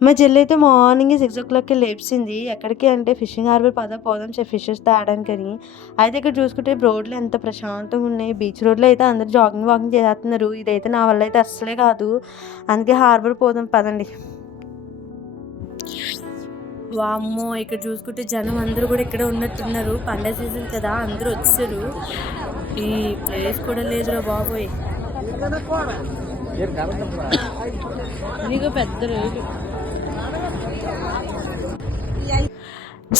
మా చెల్లయితే మార్నింగే 6:00కి లేపిసింది. ఎక్కడికి అంటే ఫిషింగ్ హార్బర్ పోదాం ఫిషెస్ తేడానికని. అయితే ఇక్కడ చూసుకుంటే రోడ్లు ఎంత ప్రశాంతంగున్నాయి. బీచ్ రోడ్‌లో అయితే అందరూ వాకింగ్ చేసేత్తన్నారు. ఇదైతే నా వల్ల అయితే అస్సలే కాదు. అందుకే హార్బర్ పోదాం పదండి. వామ్మో! ఇక్కడ చూసుకుంటే జనం అందరూ కూడా ఇక్కడే ఉన్నట్టున్నారు. పండగ సీజన్ కదా! అందరూ వచ్చేసారు. ఈ ప్లేస్ కూడా లేదురా బాబోయ్! నీకు పెద్ద రేటు.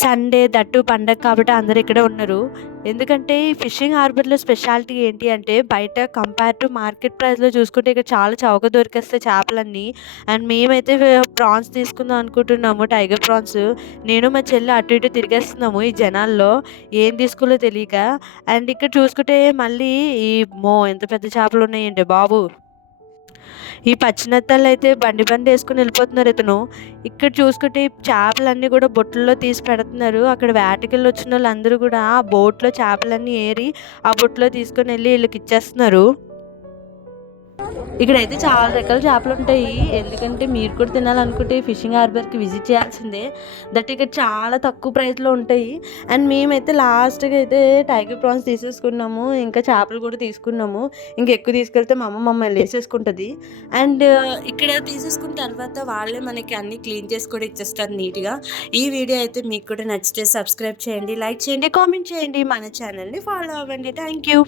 సండే దట్టు పండగ కాబట్టి అందరూ ఇక్కడే ఉన్నారు. ఎందుకంటే ఈ ఫిషింగ్ హార్బర్‌లో స్పెషాలిటీ ఏంటి అంటే బయట కంపేర్ టు మార్కెట్ ప్రైస్‌లో చూసుకుంటే ఇక్కడ చాలా చౌకగా దొరికేస్తాయి చేపలన్నీ. అండ్ మేమైతే ప్రాన్స్ తీసుకుందాం అనుకుంటున్నాము. Tiger prawns. నేను మా చెల్లి అటు ఇటు తిరిగేస్తున్నాము ఈ జనాల్లో. ఏం తీసుకోవాలో తెలియక. అండ్ ఇక్కడ చూసుకుంటే మళ్ళీ అమ్మో! ఎంత పెద్ద చేపలున్నాయండి బాబు! ఈ పచ్చినత్తళ్ళైతే బండేసుకొని వెళ్ళిపోతున్నారు ఇతను. ఇక్కడ చూసుకుంటే ఈ చేపలన్నీ కూడా బుట్టల్లో తీసి పెడుతున్నారు. అక్కడ వేటకెళ్ళొచ్చినోళ్ళందరూ కూడా ఆ బోట్‌లో చేపలన్నీ ఏరి ఆ బుట్టలో తీసుకొనెళ్ళి ఈళ్ళకిచ్చేస్తున్నారు. ఇక్కడైతే చాలా రకాల చేపలుంటాయి. ఎందుకంటే మీరు కూడా తినాలనుకుంటే ఫిషింగ్ హార్బర్‌కి విజిట్ చేయాల్సిందే. దట్ ఇక్కడ చాలా తక్కువ ప్రైస్‌లో ఉంటాయి. అండ్ మేమైతే లాస్ట్‌గా అయితే టైగర్ ప్రాన్స్ తీసేసుకున్నాము. ఇంకా చేపలు కూడా తీసుకున్నాము. ఇంకెక్కువ తీసుకెళ్తే మా అమ్మ మమ్మల్ని ఏసేసుకుంటది. అండ్ ఇక్కడ తీసేసుకున్న తర్వాత వాళ్ళే మనకి అన్నీ క్లీన్ చేసి కూడా ఇచ్చేస్తారు నీట్‌గా. ఈ వీడియో అయితే మీకు కూడా నచ్చితే సబ్స్క్రైబ్ చేయండి, లైక్ చేయండి, కామెంట్ చేయండి. మన ఛానల్‌ని ఫాలో అవ్వండి. Thank you.